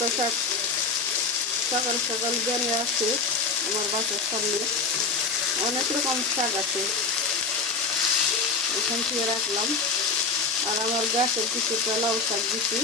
লতা শাক সকাল সকাল বেড়ে আছে আমার বাসার সামনে, অনেক রকম শাক আছে, এখান থেকে রাখলাম। আর আমার গাছের কিছুটা লাউ শাক দিচ্ছি।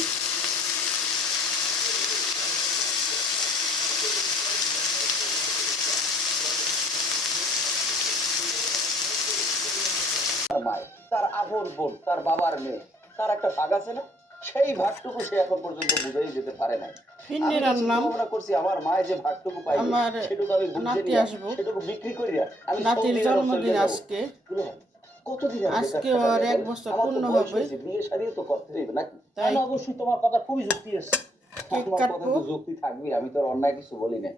তার আপন বোন, তার বাবার মেয়ে, তার একটা ভাগ আছে না, সেই ভাগটুকু সে এখন পর্যন্ত বুঝেই যেতে পারে না। ফিরনি রান্নাম করছি আমার মায়ের যে ভাগটুকু পাই আমার সেটুকু আমি নাতি আসবো, সেটুকু বিক্রি করিয়া আমি নাতির জন্মদিন আজকে, কতদিন আজকে ওর 1 বছর পূর্ণ হবে, বিয়ে শাদী তো করতে হইবে নাকি? তাই অবশ্যই তোমার কথা খুবই যুক্তি আছে। কেক কাটবো। যুক্তি থাকবে, আমি তো অন্যায় কিছু বলি না।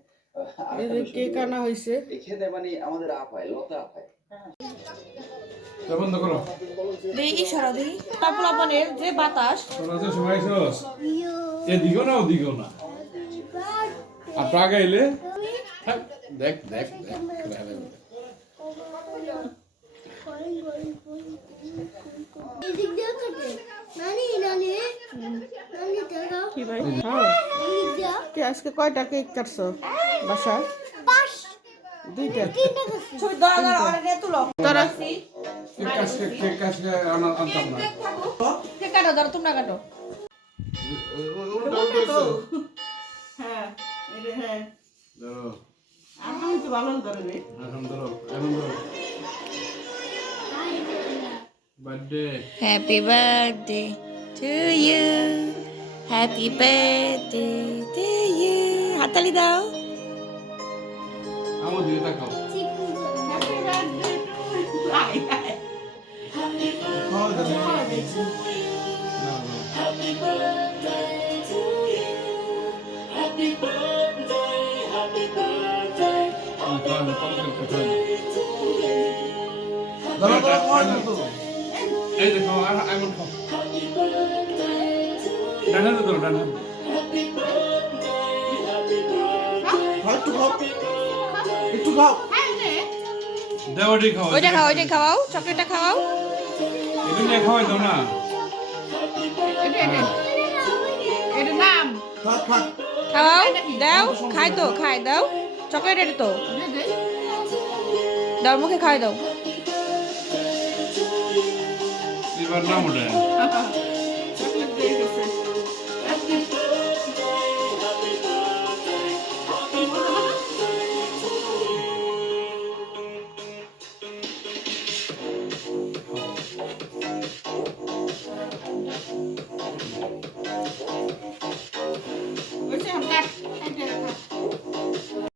কেক আনা হয়েছে, এখানে মানে আমাদের আপায় লতা আপায় বন্ধ করো দেখি সরা দেখি তারপর যে বাতাস তোরা সময় এদিকেও না ওদিকেও না আর টাকা এলে দেখ দেখ দেখ কি ভাই? কে আজকে কয়টা কেক কাটছো বাসায়? 2টা। ছবি দয়া করে অনেক তুলো তোরা কেক কাছে আনতাম না কে কাটো ধরো তোমরা কাটো হ্যাঁ এটা হ্যাঁ ধরো আমি তো ভালো ধরে রে। এখন ধরো birthday happy birthday to you happy birthday to you হাততালি দাও আমার দিকে তাকাও খাওয়া যাবে না এই দেখো এমন খাও ডানা তো ডানা একটু খাও দেওয়াটি খাও ওইটা খাওয়াও চকলেটটা খাওয়াও এটা নিয়ে খাওয়াই দাও না এটা নাম খাওয়াও দাও খাই দাও চকলেট এটা তো দাও মুখে খাই দাও এবার নাম ওটা